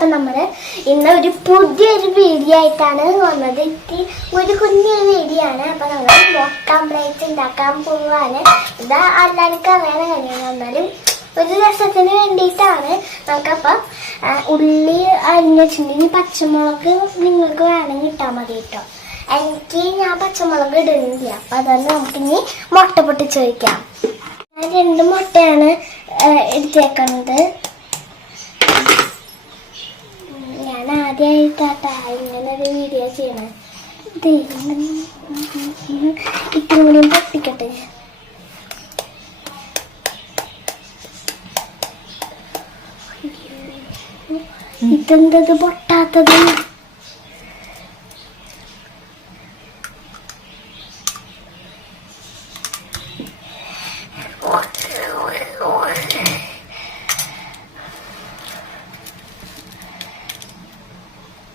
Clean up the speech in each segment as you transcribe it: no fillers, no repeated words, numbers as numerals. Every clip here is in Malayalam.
അപ്പൊ നമ്മള് ഇന്ന് ഒരു പുതിയൊരു വീഡിയോ ആയിട്ടാണ് വന്നത്. ഒരു കുഞ്ഞൊരു വീഡിയോ ആണ്. അപ്പൊ നമ്മൾ മുട്ട ഓംലെറ്റ് ഉണ്ടാക്കാൻ പോവാണ്. ഇത് എല്ലാവർക്കും അറിയാൻ കഴിയണം, എന്നാലും ഒരു രസത്തിന് വേണ്ടിയിട്ടാണ്. നമുക്കപ്പം ഉള്ളി അരിഞ്ഞ് വെച്ചിട്ടുണ്ടെങ്കിൽ പച്ചമുളക് നിങ്ങൾക്ക് വേണമെങ്കിൽ ഇട്ടാൽ മതി കേട്ടോ. ഞാൻ പച്ചമുളക് ഇടുന്നില്ല. അപ്പൊ അതുകൊണ്ട് നമുക്കിനി മുട്ട പൊട്ടിച്ച് വയ്ക്കാം. ഞാൻ 2 മുട്ടയാണ് എടുത്തേക്കുന്നത്. ഞാൻ ആദ്യമായിട്ടാട്ടാ ഇങ്ങനൊരു വീഡിയോ ചെയ്യണേ. ഇത്തിരി കൂടി പൊട്ടിക്കട്ടെ. ഇതെന്തത് പൊട്ടാത്തത്?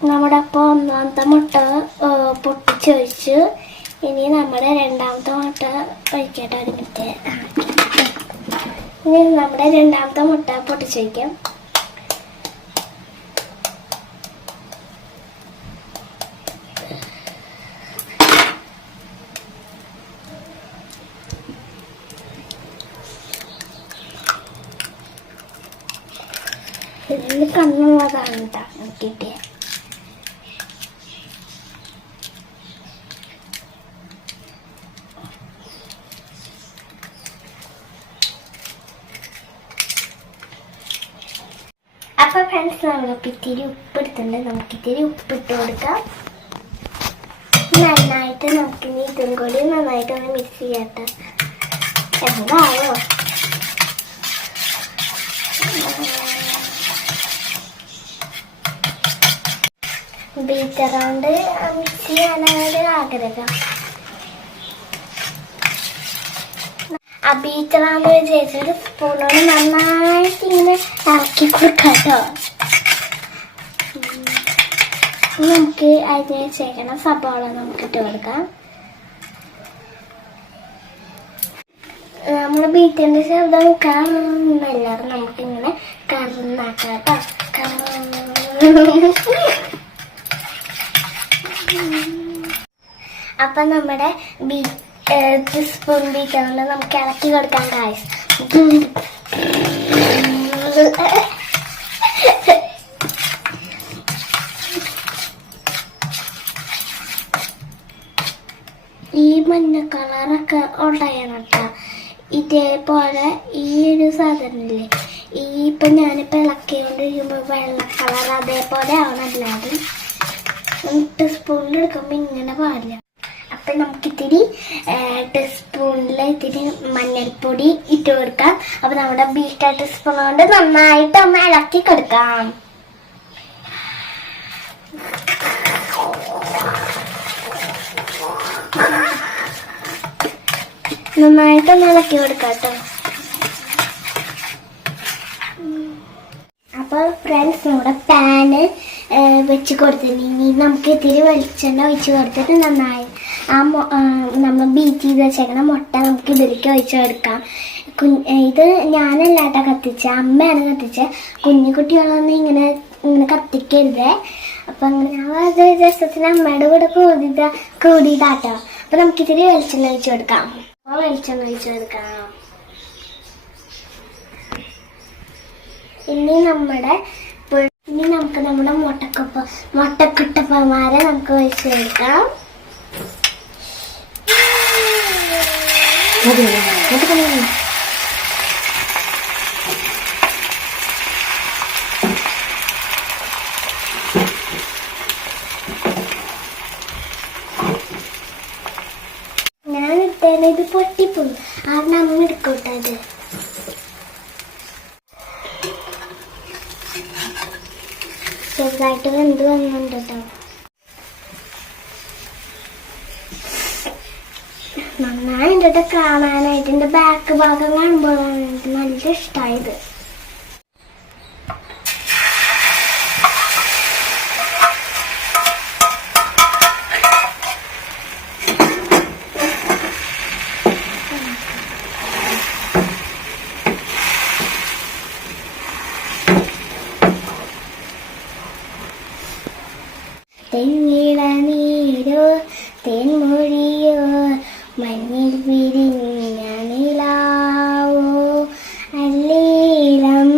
നമ്മുടെ അപ്പോൾ ഒന്നാമത്തെ മുട്ട പൊട്ടിച്ച് വെച്ചു. ഇനി നമ്മുടെ രണ്ടാമത്തെ മുട്ട ഒഴിക്കട്ടെ. അതിനകത്ത് ഇനി നമ്മുടെ രണ്ടാമത്തെ മുട്ട പൊട്ടിച്ച് വയ്ക്കാം. ഇതിൽ കണ്ണുള്ളതാണ് കേട്ടോ നോക്കിയിട്ട്. അപ്പൊ ഫ്രണ്ട്സ്, നമ്മളിപ്പോൾ ഇത്തിരി ഉപ്പ് എടുത്തിട്ടുണ്ട്. നമുക്കിത്തിരി ഉപ്പിട്ട് കൊടുക്കാം. നന്നായിട്ട് നമുക്കിനി ഇതും കൂടി നന്നായിട്ടൊന്ന് മിക്സ് ചെയ്യട്ടെ. എന്താണോ ബീറ്റർ കൊണ്ട് മിക്സ് ചെയ്യാനൊരു ആഗ്രഹം. ആ ബീറ്ററാകുമ്പോൾ വിചാരിച്ചൊരു സ്പൂണോട് നന്നായിട്ട് ഇങ്ങനെ ഇറക്കി കൊടുക്കാട്ടോ. നമുക്ക് അതിന് ചേർക്കണം സബോള നമുക്ക് ഇട്ട് കൊടുക്കാം. നമ്മുടെ ബീറ്ററിന്റെ ശബ്ദം കറന്നെല്ലാവരും നമുക്കിങ്ങനെ കറന്നാക്കാം കേട്ടോ. അപ്പൊ നമ്മുടെ സ്പൂൺ ബീറ്ററുകൊണ്ട് നമുക്ക് ഇളക്കി കൊടുക്കാം ഗായ്സ്. ഈ മഞ്ഞ കളറൊക്കെ ഉണ്ടായാണ് കേട്ടോ. ഇതേപോലെ ഈ ഒരു സാധനമില്ലേ, ഇപ്പൊ ഞാനിപ്പോ ഇളക്കിക്കൊണ്ടിരിക്കുമ്പോ വെള്ള കളർ അതേപോലെ ആവണല്ലാതെ ടീസ്പൂണിൽ എടുക്കുമ്പോ ഇങ്ങനെ പാടില്ല. അപ്പൊ നമുക്കിത്തിരി ടീസ്പൂണിൽ ഇത്തിരി മഞ്ഞൾപ്പൊടി ഇട്ട് കൊടുക്കാം. അപ്പൊ നമ്മുടെ ബീറ്റർ ടീസ്പൂൺ കൊണ്ട് നന്നായിട്ട് ഒന്ന് ഇളക്കി കൊടുക്കാം. നന്നായിട്ടൊന്ന് ഇളക്കി കൊടുക്കാം കേട്ടോ. അപ്പൊ ഫ്രണ്ട്സ്, നമ്മുടെ പാന് വെച്ച് കൊടുത്തിട്ടുണ്ടെങ്കിൽ നമുക്ക് ഇത്തിരി വെളിച്ചെണ്ണ ഒഴിച്ച് കൊടുത്തിട്ട് നന്നായി നമ്മൾ ബീറ്റ് ചെയ്ത് വെച്ചേക്കണ മുട്ട നമുക്ക് ഇതിലേക്ക് ഒഴിച്ച് കൊടുക്കാം. ഇത് ഞാനല്ലാട്ടോ കത്തിച്ച, അമ്മയാണ് കത്തിച്ച. കുഞ്ഞു കുട്ടികളൊന്നും ഇങ്ങനെ കത്തിക്കരുതേ. അപ്പൊ അങ്ങനെ ഞാൻ രസത്തിന് അമ്മയുടെ കൂടെ കൂടിയതാട്ടോ. അപ്പൊ നമുക്ക് ഇത്തിരി വെളിച്ചെണ്ണ ഒഴിച്ച് കൊടുക്കാം. വെളിച്ചെണ്ണ ഒഴിച്ച് കൊടുക്കാം. ഇനി നമുക്ക് നമ്മുടെ മുട്ടക്കുട്ടപ്പന്മാരെ നമുക്ക് ഒഴിച്ച് കൊടുക്കാം. ഞാൻ ഇട്ടേനെ ഇത് പൊട്ടിപ്പോയി. കാരണം അമ്മ എടുക്കോട്ടെ. ഇത് ചെറുതായിട്ട് വെന്ത് വന്നുണ്ട് കേട്ടോ. നന്നായിട്ട് കേട്ടോ കാണാനായിട്ട്. എന്റെ ബാക്ക് ഭാഗം കാണുമ്പോഴാണ് എനിക്ക് നല്ല ഇഷ്ടമായത്. തെങ്ങിള നീരോ തേൻമൊഴിയോ മഞ്ഞിൽ വിരിഞ്ഞ നിലാവോ അല്ലീലം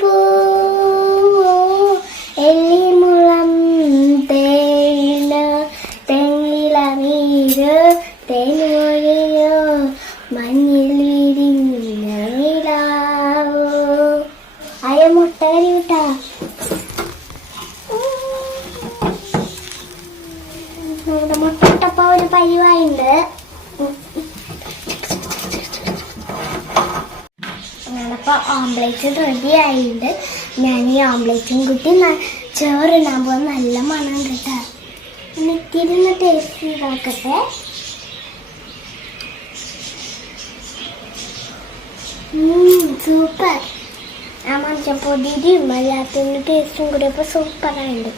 പൂവോ എല്ലിമുളം തേയില തെങ്ങിള നീരോ തേൻമൊഴിയോ മഞ്ഞിൽ വിരിഞ്ഞ നിലാവോ. ആയ മുട്ട കറി വിട്ടാ മുട്ടപ്പ ഒരു പരിവായുണ്ട്. ഞാനപ്പോ ഓംപ്ലേറ്റ് റെഡി ആയിട്ടുണ്ട്. ഞാൻ ഈ ഓംപ്ലേറ്റും കൂട്ടി ചോറിടാൻ പോകാൻ നല്ല മണം കേട്ടാ. ഇത്തിരി ടേസ്റ്റ് ചെയ്ത് നോക്കട്ടെ. സൂപ്പർ. ആ മഞ്ഞപ്പൊടിയുടെയും എല്ലാത്തിൻ്റെ ടേസ്റ്റും കൂടി ഇപ്പൊ സൂപ്പറായിട്ടുണ്ട്.